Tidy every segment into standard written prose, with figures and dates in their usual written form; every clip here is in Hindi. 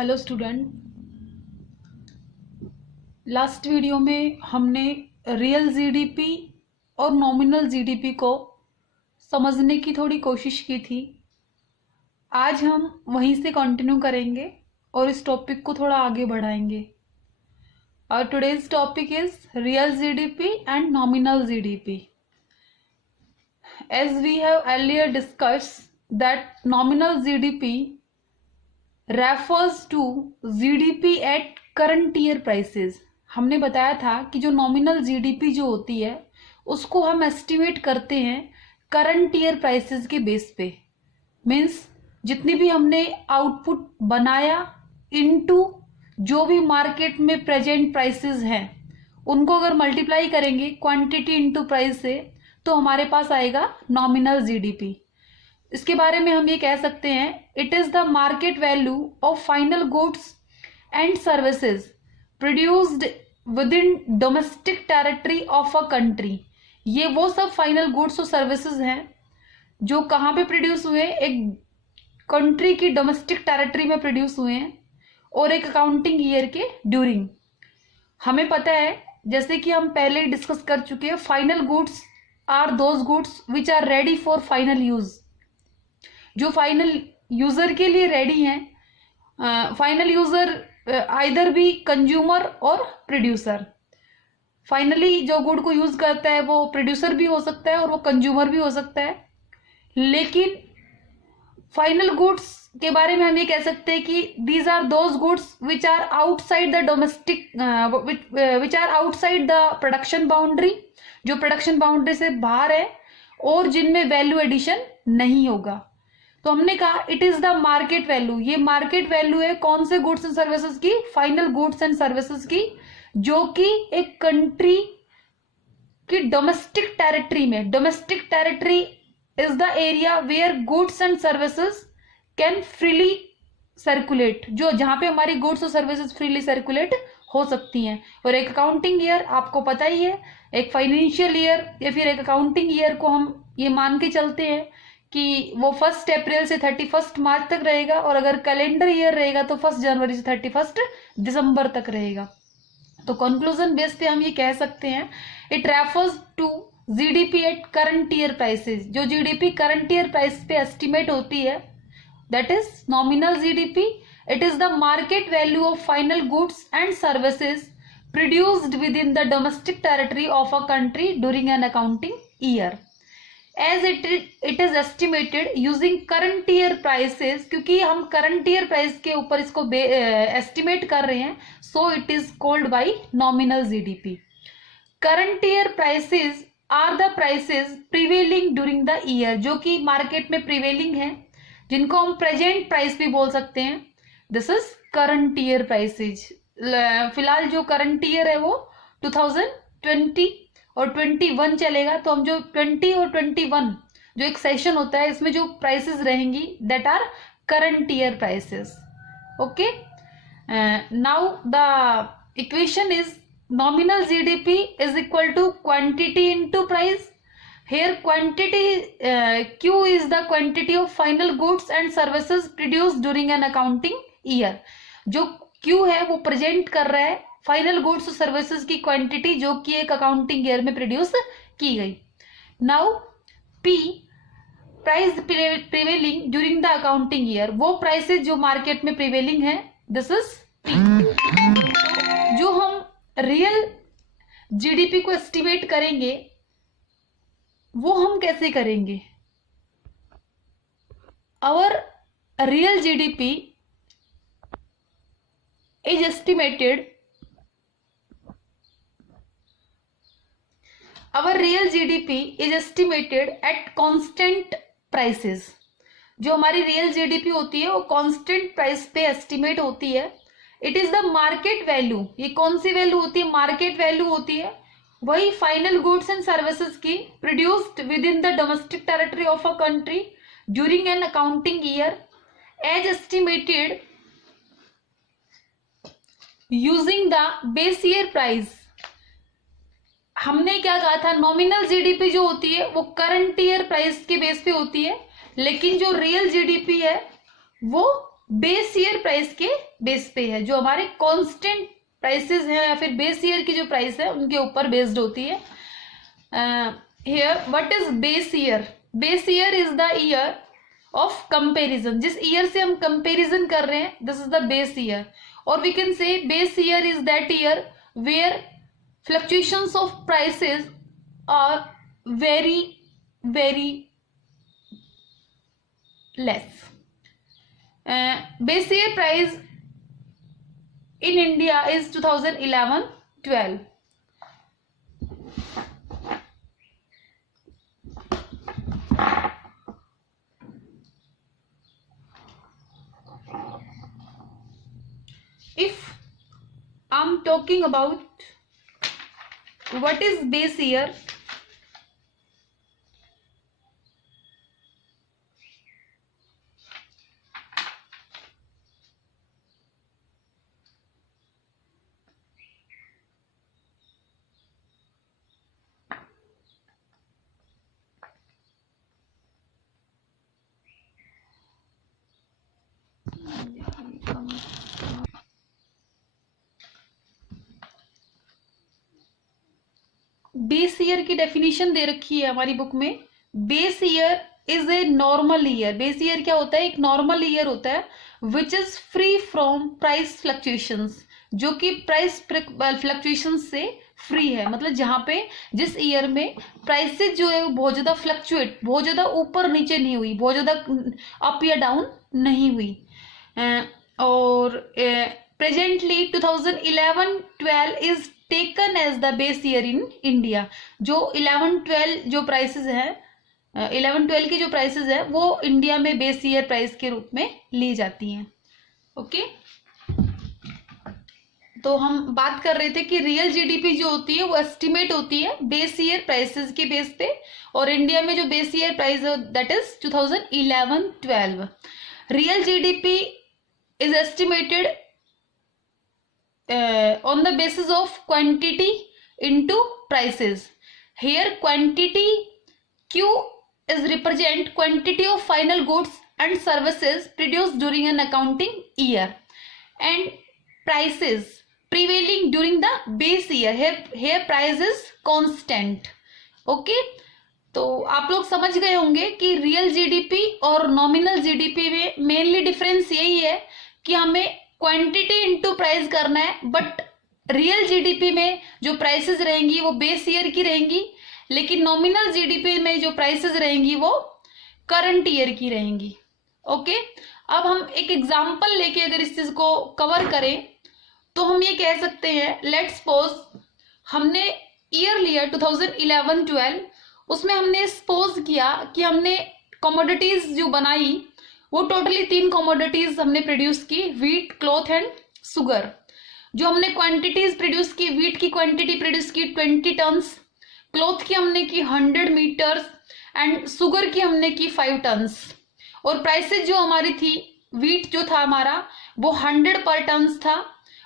हेलो स्टूडेंट, लास्ट वीडियो में हमने रियल जीडीपी और नॉमिनल जीडीपी को समझने की थोड़ी कोशिश की थी। आज हम वहीं से कंटिन्यू करेंगे और इस टॉपिक को थोड़ा आगे बढ़ाएंगे। और today's topic is real GDP and nominal GDP. As we have earlier discussed that nominal GDP refers to GDP at current year prices। हमने बताया था कि जो नॉमिनल जीडीपी जो होती है उसको हम एस्टिमेट करते हैं करंट ईयर प्राइसेस के बेस पे। मीन्स जितनी भी हमने आउटपुट बनाया इनटू जो भी मार्केट में प्रेजेंट प्राइसेस हैं उनको अगर मल्टीप्लाई करेंगे क्वांटिटी इनटू प्राइस से तो हमारे पास आएगा नॉमिनल जीडीपी। इसके बारे में हम ये कह सकते हैं it is the market value of final goods and services produced with in domestic territory of a country. ये वो सब फाइनल गुड्स और सर्विसेज हैं जो कहाँ पे प्रोड्यूस हुए, एक कंट्री की डोमेस्टिक टेरिटरी में प्रोड्यूस हुए हैं और एक अकाउंटिंग ईयर के ड्यूरिंग। हमें पता है, जैसे कि हम पहले डिस्कस कर चुके हैं, final goods are those goods which are ready for final use, जो फाइनल यूजर के लिए रेडी हैं। फाइनल यूजर आइदर भी कंज्यूमर और प्रोड्यूसर। फाइनली जो गुड को यूज करता है वो प्रोड्यूसर भी हो सकता है और वो कंज्यूमर भी हो सकता है। लेकिन फाइनल गुड्स के बारे में हम ये कह सकते हैं कि these are those goods which are outside the domestic, which are outside the production boundary, जो प्रोडक्शन बाउंड्री से बाहर है और जिनमें वैल्यू एडिशन नहीं होगा। तो हमने कहा it is the market value. ये मार्केट वैल्यू है कौन से गुड्स एंड सर्विसेज की? फाइनल गुड्स एंड सर्विसेज की, जो कि एक कंट्री की डोमेस्टिक टेरिटरी में, domestic territory is the area where goods and services can freely circulate, जो जहां पे हमारी गुड्स और सर्विसेज फ्रीली सर्कुलेट हो सकती हैं। और एक अकाउंटिंग ईयर आपको पता ही है, एक फाइनेंशियल ईयर या फिर एक अकाउंटिंग ईयर को हम ये मान के चलते हैं कि वो 1 अप्रैल से 31 मार्च तक रहेगा, और अगर कैलेंडर ईयर रहेगा तो 1 जनवरी से 31 दिसंबर तक रहेगा। तो कंक्लूजन बेस पे हम ये कह सकते हैं it refers to GDP at current year prices. जो जीडीपी करंट ईयर प्राइस पे एस्टिमेट होती है that is nominal GDP. It is the market value of final goods and services produced within the domestic territory of a country during an accounting year. As it is estimated using current year prices, क्योंकि हम करंट ईयर प्राइस के ऊपर इसको एस्टिमेट कर रहे हैं, so it is called by nominal GDP. Current year prices are the prices prevailing during the year, जो कि मार्केट में प्रिवेलिंग है, जिनको हम प्रेजेंट प्राइस भी बोल सकते हैं। This is current year prices. फिलहाल जो करंट ईयर है वो 2020 और 21 चलेगा, तो हम जो 20 और 21 जो एक सेशन होता है इसमें जो प्राइसेस रहेंगी that are current year prices. Okay, now the equation is nominal GDP is equal to quantity into price. Here quantity Q is the quantity of final goods and services produced during an accounting year। जो Q है वो प्रेजेंट कर रहा है फाइनल गुड्स और सर्विसेज की क्वांटिटी जो कि एक अकाउंटिंग ईयर में प्रोड्यूस की गई। Now P price prevailing during the accounting year, वो प्राइसेज जो मार्केट में प्रिवेलिंग है, दिस इज P। जो हम रियल जीडीपी को एस्टिमेट करेंगे वो हम कैसे करेंगे? Our real GDP is estimated, our real GDP is estimated at constant prices. जो हमारी रियल जीडीपी होती है वो कांस्टेंट प्राइस पे एस्टिमेट होती है। It is the market value. ये कौन सी वैल्यू होती है? मार्केट वैल्यू होती है वही फाइनल गुड्स एंड सर्विसेज की produced within the domestic territory of a country during an accounting year as estimated using the base year price. हमने क्या कहा था? नॉमिनल जीडीपी जो होती है वो करंट ईयर प्राइस के बेस पे होती है, लेकिन जो रियल जीडीपी है वो बेस ईयर प्राइस के बेस पे है, जो हमारे कांस्टेंट प्राइसेस हैं या फिर बेस ईयर की जो प्राइस है उनके ऊपर बेस्ड होती है। Here what is base year? Base year is the year of comparison, जिस ईयर से हम कंपैरिजन कर रहे हैं this is the base year. और we can say base year is that year where fluctuations of prices are very very less. base year price in India is 2011-12. If I'm talking about what is base year, base year की डेफिनेशन दे रखी है हमारी बुक में। Base year is a normal year. Base year क्या होता है? एक नॉर्मल ईयर होता है which is free from price fluctuations, जो कि प्राइस फ्लक्चुएशंस से फ्री है। मतलब जहां पे जिस ईयर में प्राइसेस जो है वो बहुत ज्यादा फ्लक्चुएट, बहुत ज्यादा ऊपर नीचे नहीं हुई, बहुत ज्यादा अप या डाउन नहीं हुई। और presently 2011-12 is taken as the base year in India. जो 11-12 जो प्राइसेस हैं, 11-12 की जो प्राइसेस है वो इंडिया में बेस ईयर प्राइस के रूप में ली जाती हैं। ओके, तो हम बात कर रहे थे कि रियल जीडीपी जो होती है वो एस्टिमेट होती है बेस ईयर प्राइसेस के बेस पे, और इंडिया में जो बेस ईयर प्राइस है that is 2011-12। Real GDP is estimated on the basis of quantity into prices. Here quantity Q is represent quantity of final goods and services produced during an accounting year, and prices prevailing during the base year. Here price is constant. Okay, तो आप लोग समझ गए होंगे कि रियल जीडीपी और नॉमिनल जीडीपी में मेनली डिफरेंस यही है कि हमें क्वांटिटी इनटू प्राइस करना है, बट रियल जीडीपी में जो प्राइसेस रहेंगी वो बेस ईयर की रहेंगी, लेकिन नॉमिनल जीडीपी में जो प्राइसेस रहेंगी वो करंट ईयर की रहेंगी। ओके, अब हम एक एग्जांपल लेके अगर इस चीज को कवर करें तो हम ये कह सकते हैं, लेट्स सपोज हमने ईयर लिया 2011-12, उसमें हमने सपोज किया कि हमने कमोडिटीज जो बनाई वो टोटली 3 कमोडिटीज हमने प्रोड्यूस की, व्हीट, क्लॉथ एंड सुगर। जो हमने क्वांटिटीज प्रोड्यूस की, व्हीट की क्वांटिटी प्रोड्यूस की 20 टन्स, क्लॉथ की हमने की 100 मीटर्स एंड शुगर की हमने की 5 टन्स। और प्राइसेस जो हमारी थी, व्हीट जो था हमारा वो 100 पर टन्स था,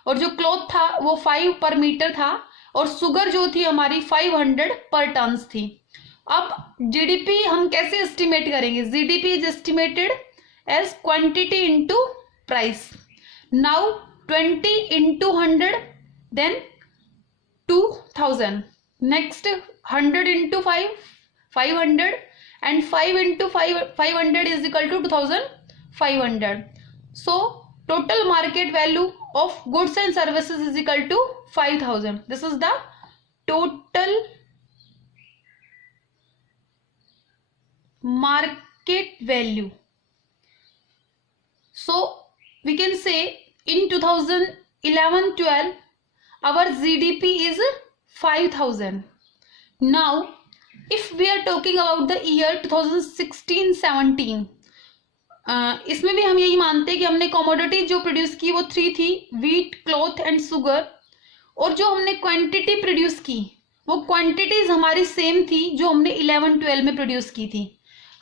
और जो क्लॉथ था वो 5 पर मीटर था, और शुगर जो थी हमारी 500 पर टन्स थी। अब जीडीपी हम कैसे एस्टिमेट करेंगे? GDP is estimated as quantity into price. Now 20 into 100, then 2000. Next 100 into 5, 500, and 5 into 500 is equal to 2500. So total market value of goods and services is equal to 5000. This is the total market value. So we can say in 2011-12 our GDP is 5000. Now if we are talking about the year 2016-17, इसमें भी हम यही मानते हैं कि हमने कमोडिटी जो प्रोड्यूस की वो 3 थी, व्हीट, क्लॉथ एंड शुगर, और जो हमने क्वांटिटी प्रोड्यूस की वो क्वांटिटीज हमारी सेम थी जो हमने 11-12 में प्रोड्यूस की थी।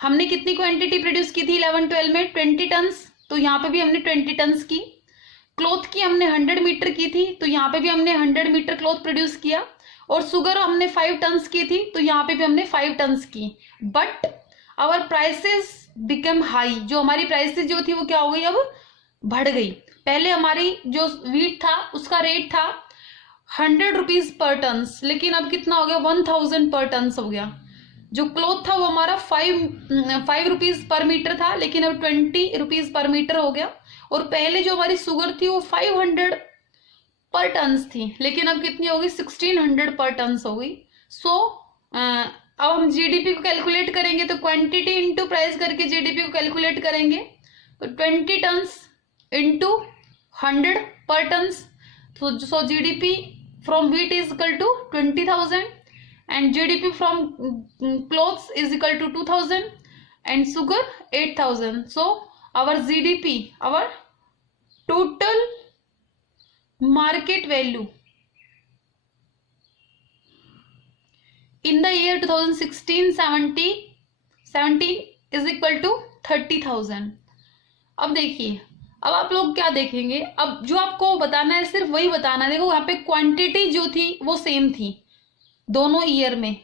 हमने कितनी क्वांटिटी प्रोड्यूस की थी 11-12 में? 20 टन्स, तो यहाँ पे भी हमने 20 टन्स की। क्लॉथ की हमने 100 मीटर की थी, तो यहाँ पे भी हमने 100 मीटर क्लॉथ प्रोड्यूस किया। और शुगर हमने 5 टन्स की थी, तो यहाँ पे भी हमने 5 टन्स की। But our prices become high, जो हमारी प्राइसेस जो थी वो क्या हो गई, अब बढ़ गई। पहले हमारी जो वीट था उसका रेट था 100 रुपीज पर टन, लेकिन अब कितना हो गया 1000 पर टन हो गया। जो क्लोथ था वो हमारा 5 रुपीज पर मीटर था, लेकिन अब 20 रुपीज पर मीटर हो गया। और पहले जो हमारी शुगर थी वो 500 पर टन थी, लेकिन अब कितनी होगी 1600 पर टन हो गई। सो अब हम जीडीपी को कैलकुलेट करेंगे तो क्वांटिटी इंटू प्राइस करके जीडीपी को कैलकुलेट करेंगे। तो 20 turns into 100 per turns, so GDP from wheat is equal to 20,000 and GDP from clothes is equal to 2,000 and sugar 8,000. So our GDP, our total market value in the year 2016-17 is equal to 30,000. अब देखिए, अब आप लोग क्या देखेंगे, अब जो आपको बताना है सिर्फ वही बताना है। देखो यहाँ पे क्वांटिटी जो थी वो सेम थी दोनों ईयर में,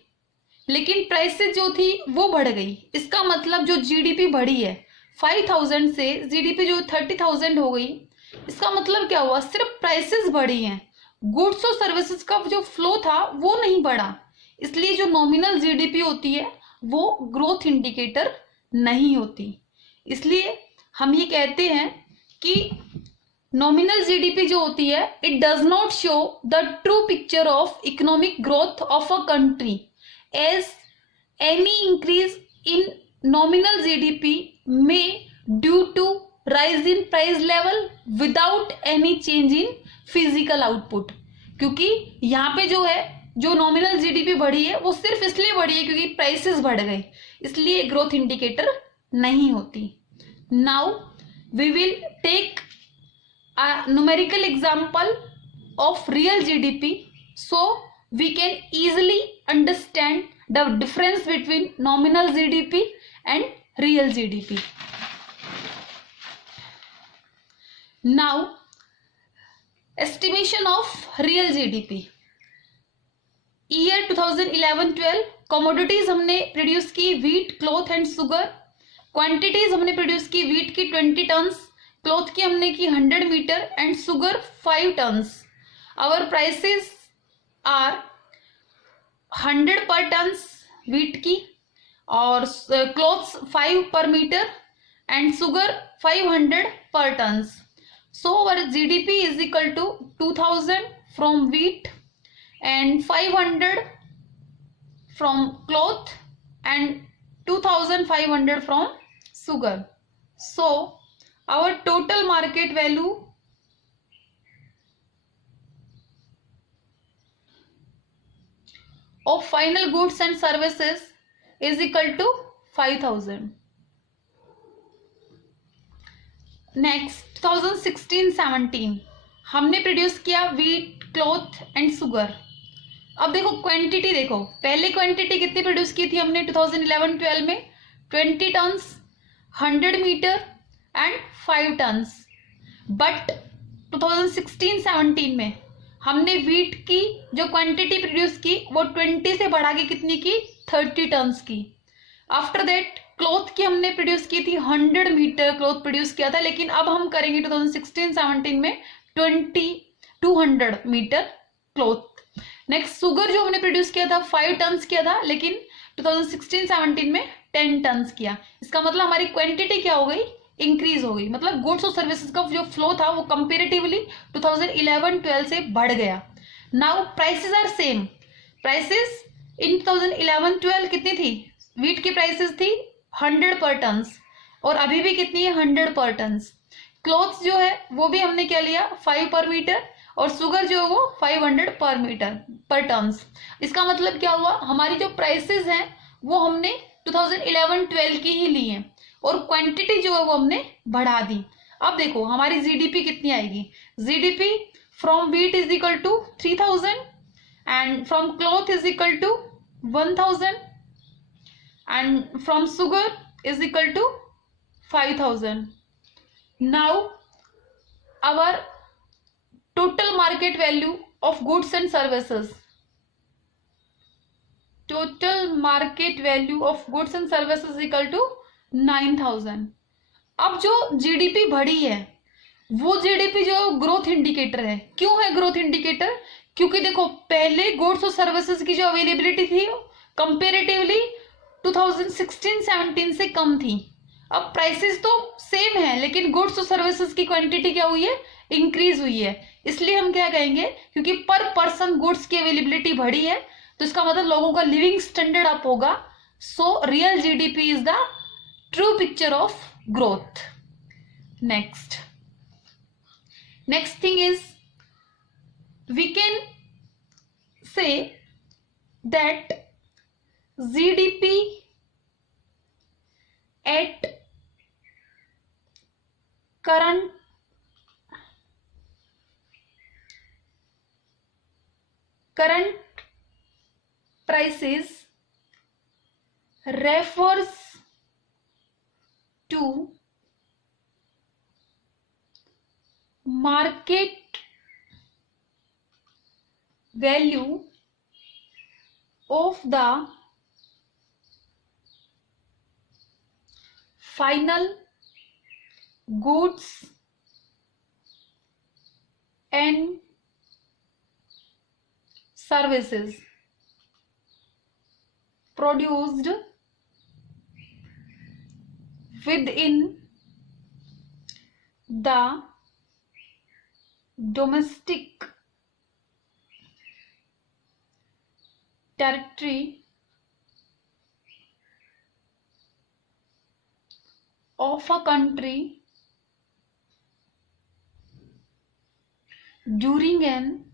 लेकिन प्राइसेस जो थी वो बढ़ गई। इसका मतलब जो जीडीपी बढ़ी है 5000 से जीडीपी जो 30,000 हो गई, इसका मतलब क्या हुआ, सिर्फ प्राइसेस बढ़ी हैं, गुड्स और सर्विसेज का जो फ्लो था वो नहीं बढ़ा। इसलिए जो नॉमिनल जीडीपी होती है वो ग्रोथ इंडिकेटर नहीं होती। इसलिए हम ये कहते हैं कि नॉमिनल जीडीपी जो होती है it does not show the true picture of economic growth of a country, as any increase in nominal GDP में due to rise in price level without any change in physical output. क्योंकि यहाँ पे जो है जो नॉमिनल जीडीपी बढ़ी है वो सिर्फ इसलिए बढ़ी है क्योंकि प्राइसेस बढ़ गए, इसलिए ग्रोथ इंडिकेटर नहीं होती। Now we will take a numerical example of real GDP so we can easily understand the difference between nominal GDP and real GDP. Now estimation of real GDP year 2011-12 commodities हमने प्रोड्यूस की wheat, cloth and sugar। Quantities हमने प्रोड्यूस की वीट की 20 टन्स, क्लोथ की हमने की 100 metre and sugar 5 tons. Our prices are 100 per turns wheat की और क्लोथ्स 5 पर metre and sugar 500 per tons. So our GDP is equal to 2000 from wheat and 500 from cloth and 2500 from sugar. So our total market value of final goods and services is equal to 5000. Next 2016-17 हमने प्रोड्यूस किया वीट, क्लोथ एंड शुगर। अब देखो क्वांटिटी देखो, पहले क्वांटिटी कितनी प्रोड्यूस की थी हमने 2011-12 में 20 tons, 100 metre and 5 tons. But 2016-17 में हमने वीट की जो क्वांटिटी प्रोड्यूस की वो 20 से बढ़ा के कितनी की 30 टन्स की। आफ्टर दैट क्लोथ की हमने प्रोड्यूस की थी 100 मीटर क्लोथ प्रोड्यूस किया था, लेकिन अब हम करेंगे 2016-17 में 200 मीटर क्लोथ। नेक्स्ट शुगर जो हमने प्रोड्यूस किया था 5 टन्स किया था, लेकिन 2016-17 में 10 टन्स किया। इसका मतलब हमारी क्वांटिटी क्या हो गई, इंक्रीज हो गई। मतलब गुड्स और सर्विसेज का जो फ्लो था वो कंपेरेटिवली 2011-12 से बढ़ गया। Now prices are same. Prices in 2011-12 कितनी थी, वीट की प्राइसेस थी 100 पर टन्स और अभी भी कितनी है 100 पर टन्स। क्लोथ्स जो है वो भी हमने क्या लिया 5 पर मीटर और शुगर जो है वो 500 पर मीटर पर टन्स। इसका मतलब क्या हुआ, हमारी जो प्राइसेस हैं वो हमने 2011-12 की ही ली हैं और क्वांटिटी जो है वो हमने बढ़ा दी। अब देखो हमारी जीडीपी कितनी आएगी, GDP from wheat is equal to 3000 and from cloth is equal to 1000 and from sugar is equal to 5000। Now our total market value of goods and services, total market value of goods and services is equal to 9000। अब जो जीडीपी बढ़ी है वो जीडीपी जो ग्रोथ इंडिकेटर है। क्यों है ग्रोथ इंडिकेटर? क्योंकि देखो पहले गुड्स और सर्विसेज की जो अवेलेबिलिटी थी कंपेरेटिवली 2016-17 से कम थी। अब प्राइसेस तो सेम है लेकिन गुड्स और सर्विसेज की क्वांटिटी क्या हुई है? इंक्रीज हुई है। इसलिए हम क्या कहेंगे, क्योंकि पर पर्सन गुड्स की अवेलेबिलिटी बढ़ी है तो इसका मतलब लोगों का लिविंग स्टैंडर्ड अप होगा। So real GDP is the true picture of growth. next thing is we can say that GDP at current prices refers to market value of the final goods and services produced within the domestic territory of a country during an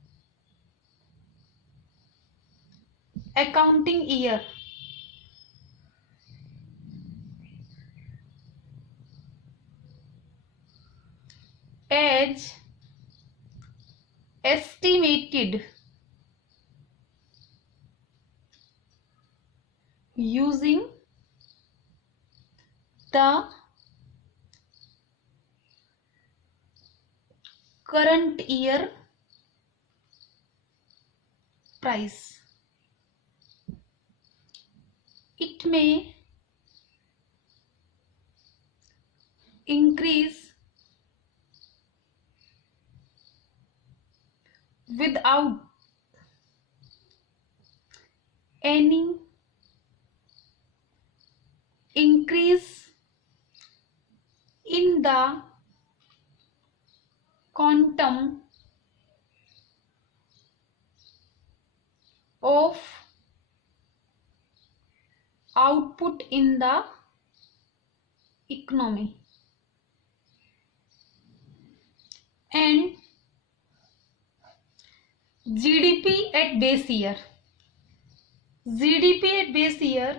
accounting year as estimated using the current year price. It may increase without any increase in the quantum of output in the economy, and GDP at base year. GDP at base year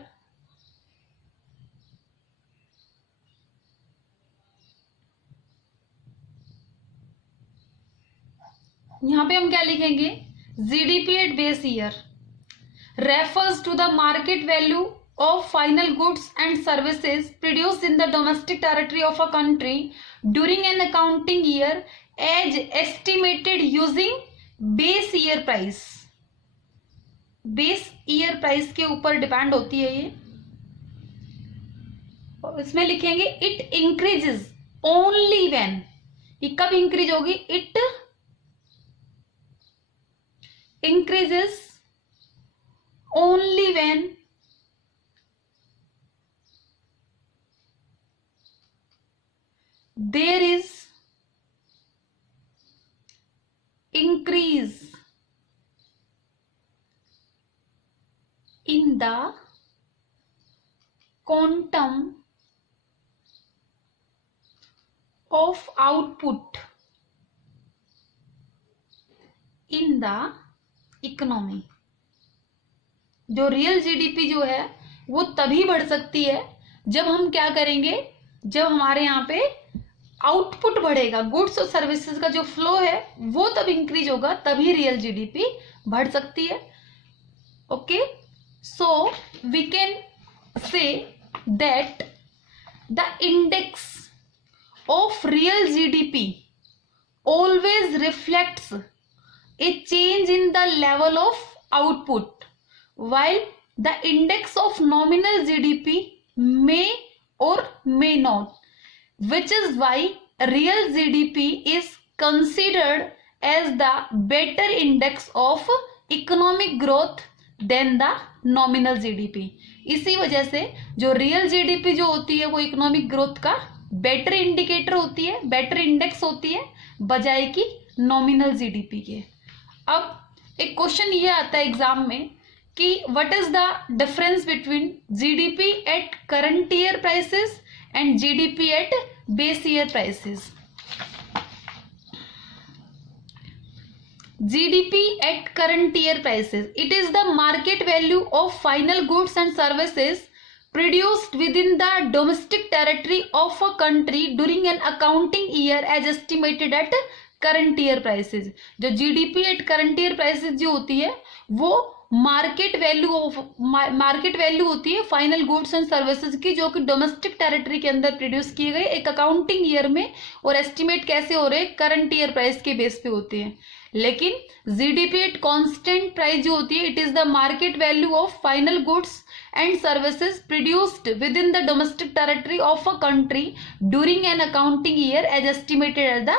यहां पे हम क्या लिखेंगे? GDP at base year refers to the market value of final goods and services produced in the domestic territory of a country during an accounting year as estimated using base year price. Base year price के ऊपर डिपेंड होती है ये। और इसमें लिखेंगे इट इंक्रीजेस ओनली व्हेन, ये कब इंक्रीज होगी? It increases only when there is increase in the quantum of output in the economy. जो रियल जीडीपी जो है वो तभी बढ़ सकती है जब हम क्या करेंगे, जब हमारे यहाँ पे आउटपुट बढ़ेगा, गुड्स और सर्विसेज का जो फ्लो है वो तब इंक्रीज होगा, तभी रियल जीडीपी बढ़ सकती है। Okay, so we can say that the index of real GDP always reflects a change in the level of output, while the index of nominal GDP may or may not, which is why real GDP is considered as the better index of economic growth than the nominal GDP. इसी वजह से जो रियल जीडीपी जो होती है वो इकोनॉमिक ग्रोथ का बेटर इंडिकेटर होती है, बेटर इंडेक्स होती है बजाय कि नॉमिनल जीडीपी के. अब एक क्वेश्चन ये आता है एग्जाम में कि what is the difference between GDP at current year prices and GDP at base year prices. GDP at current year prices. It is the market value of final goods and services produced within the domestic territory of a country during an accounting year as estimated at current year prices. जो GDP at current year prices जो होती है वो मार्केट वैल्यू होती है फाइनल गुड्स एंड सर्विसेज की, जो कि डोमेस्टिक टेरिटरी के अंदर प्रोड्यूस किए गए एक अकाउंटिंग ईयर में, और एस्टिमेट कैसे हो रहे हैं करंट ईयर प्राइस के बेस पे होते हैं. लेकिन जीडीपी एट कांस्टेंट प्राइस जो होती है it is the market value of final goods and services produced within the domestic territory of a country during an accounting year as estimated at the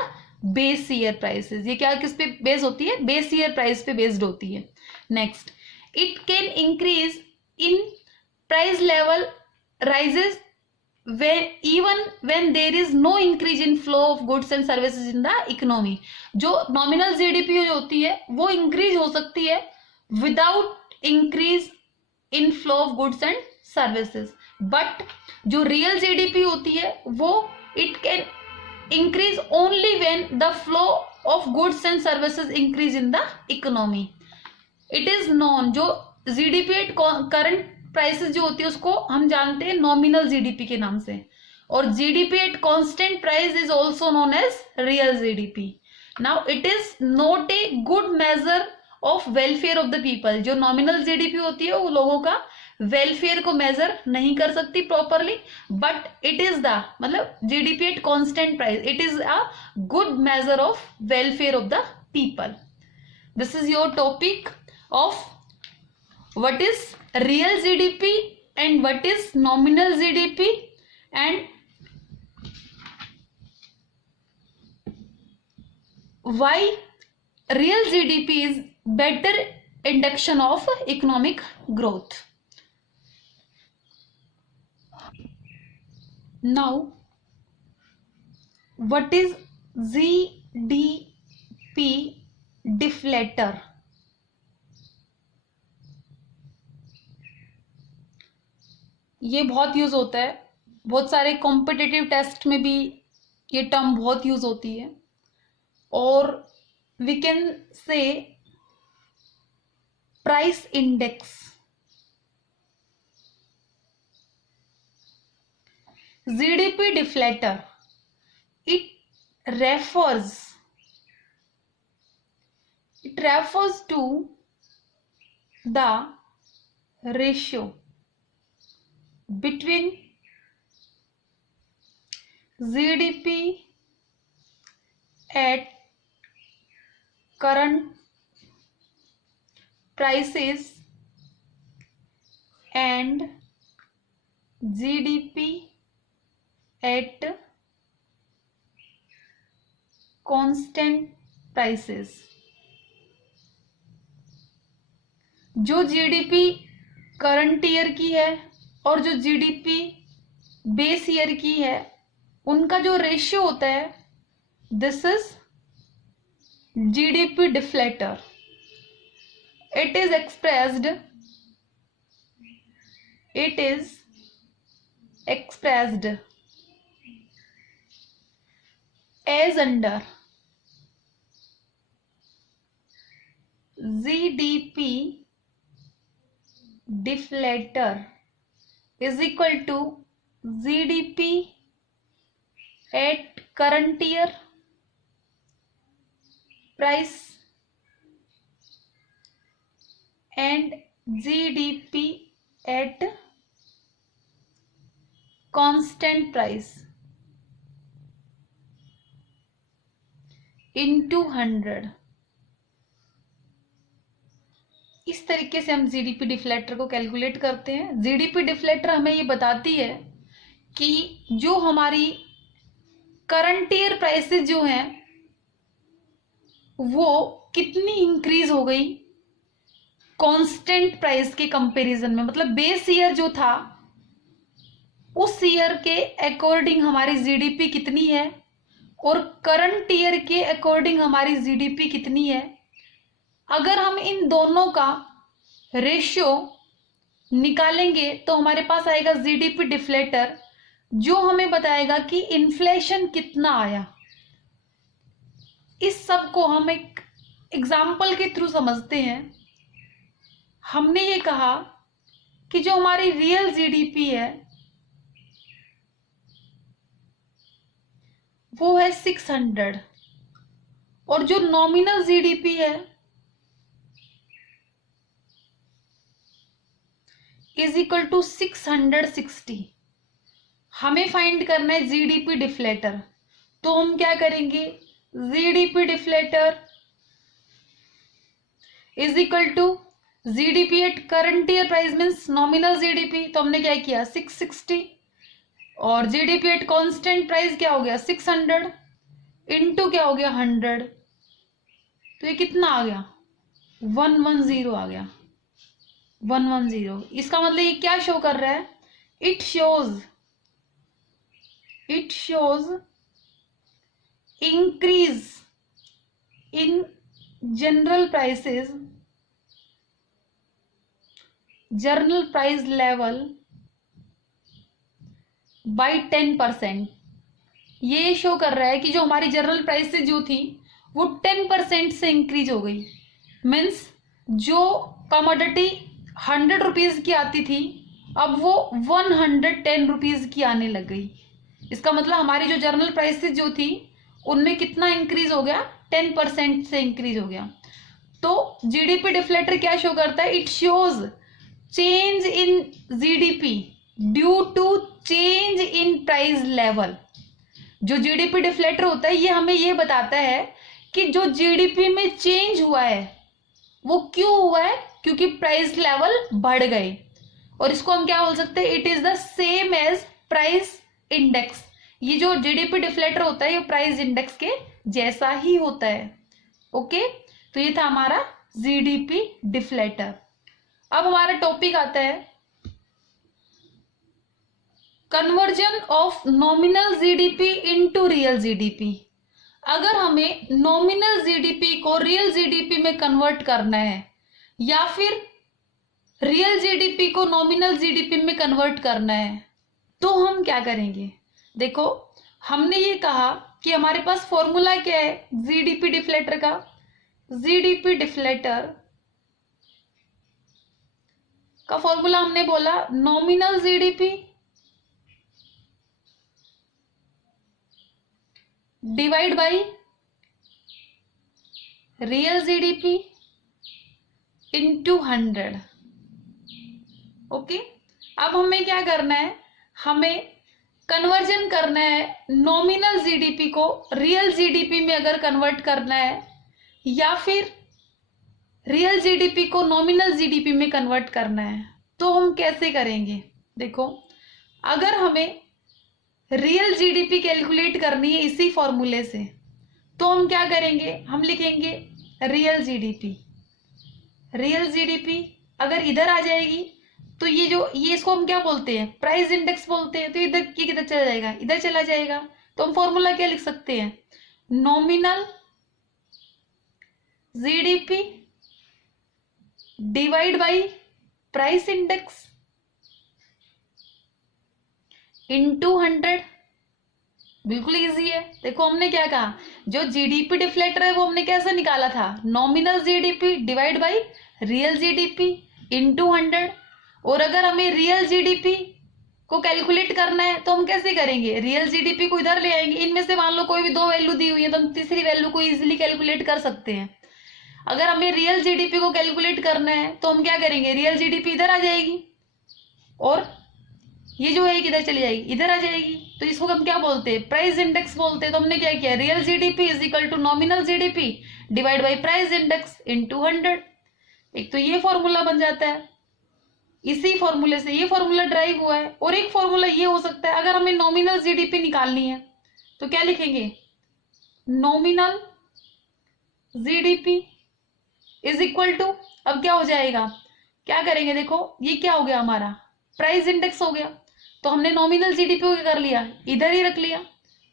base year prices. ये क्या किस पे बेस होती है? बेस ईयर प्राइस पे बेस्ड होती है. Next, it can increase in price level rises even when there is no increase in flow of goods and services in the economy. जो nominal GDP जो होती है वो increase हो सकती है without increase in flow of goods and services, but जो real GDP होती है वो it can increase only when the flow of goods and services increase in the economy. It is non जो जीडीपी एट करंट प्राइसेस जो होती है उसको हम जानते हैं नॉमिनल जीडीपी के नाम से, और GDP at constant price is also known as real GDP. Now it is not a good measure of welfare of the people. जो नॉमिनल जीडीपी होती है वो लोगों का वेलफेयर को मेजर नहीं कर सकती properly, but it is the मतलब GDP at constant price it is a good measure of welfare of the people. This is your topic of what is real GDP and what is nominal GDP and why real GDP is better indication of economic growth. Now what is GDP deflator? ये बहुत यूज होता है, बहुत सारे कॉम्पिटिटिव टेस्ट में भी ये टर्म बहुत यूज होती है, और we can say price index. GDP deflator it refers to the ratio between GDP at current prices and GDP at constant prices. जो जीडीपी करंट ईयर की है और जो जीडीपी बेस ईयर की है उनका जो रेशियो होता है this is GDP deflator. It is expressed as under GDP deflator is equal to GDP at current year price and GDP at constant price into 100. इस तरीके से हम जीडीपी डिफ्लेटर को कैलकुलेट करते हैं. जीडीपी डिफ्लेटर हमें ये बताती है कि जो हमारी करंट ईयर प्राइसेस जो हैं वो कितनी इंक्रीज हो गई कांस्टेंट प्राइस के कंपैरिजन में, मतलब बेस ईयर जो था उस ईयर के अकॉर्डिंग हमारी जीडीपी कितनी है और करंट ईयर के अकॉर्डिंग हमारी जीडीपी कितनी है। अगर हम इन दोनों का रेशियो निकालेंगे तो हमारे पास आएगा जीडीपी डिफ्लेटर, जो हमें बताएगा कि इन्फ्लेशन कितना आया। इस सब को हम एक एग्जाम्पल के थ्रू समझते हैं। हमने ये कहा कि जो हमारी रियल जीडीपी है वो है 600 और जो नॉमिनल जीडीपी है इज इक्वल टू 660। हमें फाइंड करना है जीडीपी डिफ्लेटर, तो हम क्या करेंगे, GDP deflator is equal to GDP at current year price means nominal GDP, तो हमने क्या किया 660 और जीडीपी एट कांस्टेंट प्राइस क्या हो गया 600 इनटू क्या हो गया 100, तो ये कितना आ गया 110 आ गया 110। इसका मतलब ये क्या शो कर रहा है, it shows increase in general prices, journal price level by 10%। ये शो कर रहा है कि जो हमारी जनरल प्राइसेस जो थी वो 10% से इंक्रीज हो गई। मीन्स जो कमोडिटी 100 रुपीज की आती थी अब वो 110 रुपीज की आने लग गई। इसका मतलब हमारी जो जनरल प्राइसेस जो थी उनमें कितना इंक्रीज हो गया 10% से इंक्रीज हो गया। तो जीडीपी डिफ्लेटर क्या शो करता है, it shows change in GDP due to change in price level. जो जीडीपी डिफ्लेटर होता है ये हमें ये बताता है कि जो जीडीपी में चेंज हुआ है वो क्यों हुआ है, क्योंकि प्राइस लेवल बढ़ गए। और इसको हम क्या बोल सकते हैं, it is the same as price index. ये जो जीडीपी डिफ्लेटर होता है ये प्राइस इंडेक्स के जैसा ही होता है। ओके, तो ये था हमारा जीडीपी डिफ्लेटर। अब हमारा टॉपिक आता है conversion of nominal GDP into real GDP. अगर हमें नॉमिनल जीडीपी को रियल जीडीपी में कन्वर्ट करना है या फिर रियल जीडीपी को नॉमिनल जीडीपी में कन्वर्ट करना है तो हम क्या करेंगे। देखो हमने ये कहा कि हमारे पास फॉर्मूला क्या है जीडीपी डिफ्लेटर का, जीडीपी डिफ्लेटर का फॉर्मूला हमने बोला nominal GDP divide by real GDP into 100। Okay, अब हमें क्या करना है, हमें कन्वर्जन करना है नॉमिनल जीडीपी को रियल जीडीपी में अगर कन्वर्ट करना है या फिर रियल जीडीपी को नॉमिनल जीडीपी में कन्वर्ट करना है तो हम कैसे करेंगे। देखो अगर हमें रियल जीडीपी कैलकुलेट करनी है इसी फॉर्मूले से तो हम क्या करेंगे, हम लिखेंगे रियल जीडीपी। रियल जीडीपी अगर इधर आ जाएगी तो ये इसको हम क्या बोलते हैं, प्राइस इंडेक्स बोलते हैं, तो इधर किधर चला जाएगा, इधर चला जाएगा। तो हम फॉर्मूला क्या लिख सकते हैं, nominal GDP divide by price index into 100। बिल्कुल इजी है। देखो हमने क्या कहा, जो जीडीपी डिफ्लेक्टर है वो हमने कैसे निकाला था, nominal GDP divide by real GDP into 100। और अगर हमें रियल जीडीपी को कैलकुलेट करना है तो हम कैसे करेंगे, रियल जीडीपी को इधर ले आएंगे, इनमें से मान लो कोई भी दो वैल्यू दी हुई है तो हम तीसरी वैल्यू को इजीली कैलकुलेट कर सकते हैं। अगर हमें रियल जीडीपी को कैलकुलेट करना है तो हम क्या करेंगे, रियल जीडीपी इधर आ जाएगी और ये जो है इधर चली जाएगी, इधर आ जाएगी। तो इसको हम क्या बोलते हैं, प्राइस इंडेक्स बोलते हैं। तो हमने क्या किया, real GDP is equal to nominal GDP divide by price index into 100। एक तो ये फॉर्मूला बन जाता है, इसी फॉर्मूले से ये फॉर्मूला ड्राइव हुआ है। और एक फॉर्मूला ये हो सकता है, अगर हमें नॉमिनल जीडीपी निकालनी है तो क्या लिखेंगे, nominal GDP is equal to, अब क्या हो जाएगा, क्या करेंगे, देखो ये क्या हो गया हमारा, प्राइस इंडेक्स हो गया। तो हमने नॉमिनल जीडीपी को क्या कर लिया, इधर ही रख लिया।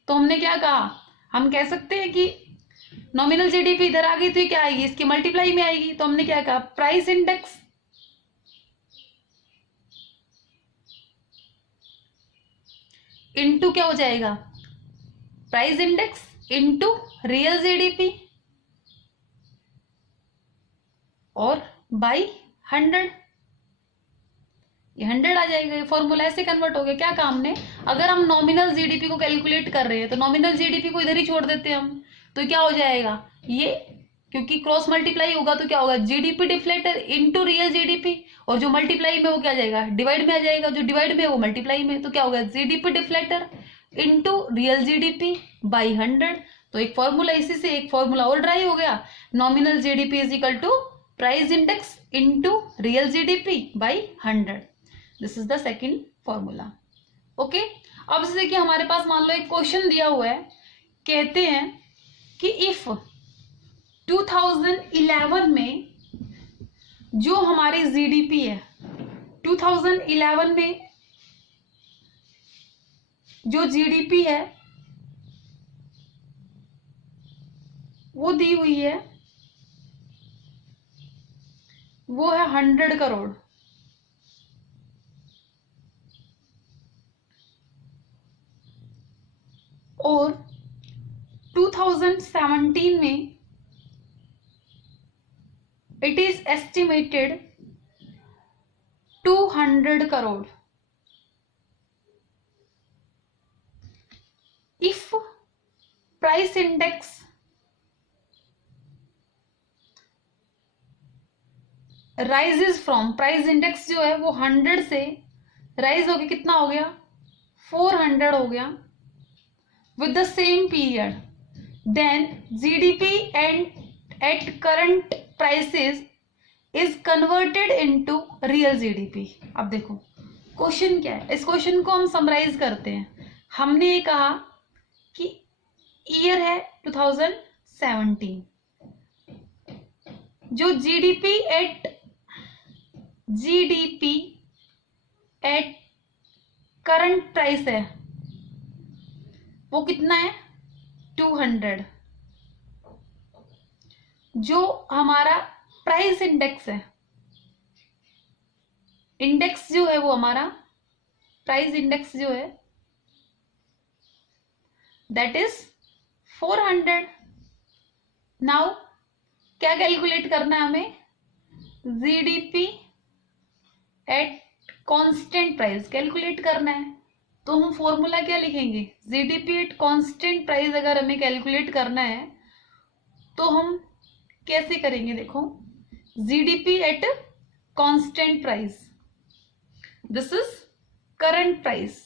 तो हमने क्या कहा, हम कह सकते हैं कि नॉमिनल जीडीपी इधर आ गई तो ये क्या आएगी, इसकी मल्टीप्लाई में आएगी। तो हमने क्या कहा, प्राइस इंडेक्स इनटू क्या हो जाएगा, price index into real GDP और बाई 100, ये 100 आ जाएगा। ये फॉर्मूला ऐसे कन्वर्ट हो गया। क्या काम ने, अगर हम नॉमिनल जीडीपी को कैलकुलेट कर रहे हैं तो नॉमिनल जीडीपी को इधर ही छोड़ देते हैं हम, तो क्या हो जाएगा ये, क्योंकि क्रॉस मल्टीप्लाई होगा तो क्या होगा, GDP deflator into real GDP, और जो मल्टीप्लाई में वो क्या जाएगा, डिवाइड में आ जाएगा, जो डिवाइड में वो मल्टीप्लाई में, तो क्या होगा, GDP deflator into real GDP by 100। तो एक फॉर्मूला, इसी से एक फॉर्मूला और ड्राई हो गया, nominal GDP is equal to price index into real GDP by 100। This is the second formula. Okay, अब जैसे कि हमारे पास मान लो एक क्वेश्चन दिया हुआ है, कहते हैं कि इफ 2011 में जो हमारी जीडीपी है, 2011 में जो जीडीपी है वो दी हुई है, वो है 100 करोड़, और 2017 में it is estimated 200 crore. If price index rises from, price index जो है वो 100 से राइज हो गया, कितना हो गया, 400 हो गया, with the same period, then GDP and at current prices is converted into real GDP। अब देखो क्वेश्चन क्या है, इस क्वेश्चन को हम समराइज करते हैं। हमने ये कहा कि ईयर है 2017, जो जीडीपी एट करंट प्राइस है वो कितना है, 200। जो हमारा प्राइस इंडेक्स है, इंडेक्स जो है वो हमारा प्राइस इंडेक्स जो है दैट इज 400। नाउ क्या कैलकुलेट करना है हमें, GDP at constant price calculate करना है। तो हम फॉर्मूला क्या लिखेंगे, जीडीपी एट कांस्टेंट प्राइस अगर हमें कैलकुलेट करना है तो हम कैसे करेंगे, देखो GDP at constant price, this is current price,